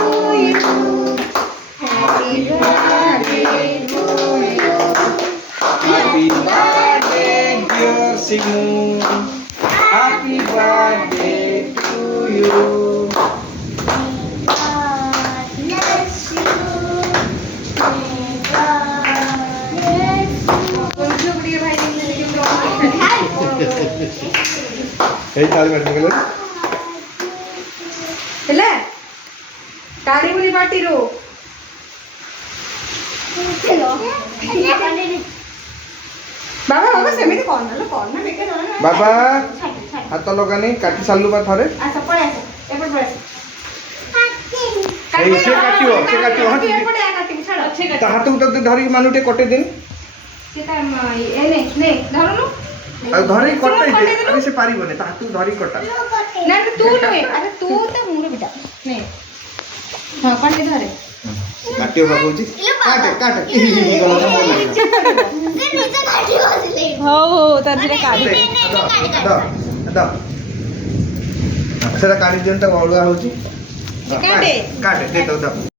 you. Happy birthday to you. Happy birthday, dear Simu. Happy birthday to you. God bless you. May God bless এই তালি মারতে গেলে ହେଲା ତାଳି ବୋଲି ପାଟିରୁ ବାବା ବାବା ସେମିତି କରନା କରନା ବେକେ ଜଣା ବାବା ହାତ ଲଗାନି କାଟି ସାରିଲୁ ବା ଥରେ ଆସ ପଳେଇ ଆସ ଏପଟ ପଳେଇ ଆସ ଏଇ ସେ କାଟିବ ହଁ ଏପଟେ କାଟିବୁ ଛାଡ଼ ଅଛି ତା ହାତକୁ ତ ଧରିକି ମାନୁ ଟିକେ କଟେଇ ଦେନି ସେଟା ଏ ନେ ଧରୁନୁ ଆଉ ଧରିକି କଟେଇ ଦେ ଆରେ ସେ ପାରିବନି ତା ହାତକୁ ଧରିକି କଟା ନା ତୁ ନୁହେଁ ଆରେ ତୁ ତ ମୁଣ୍ଡ ବିଟା ନେ ହଁ କଣ୍ଟେ ଧରେ କାଟିବ ବାବୁଜି କାଟେ ହଉ ହଉ ତାର ସେଟା କାଢି ସେଟା କାଢି ଦିଅନ୍ତା ଅଲଗା ହଉଛି କାଟେ କାଟେ ଦେ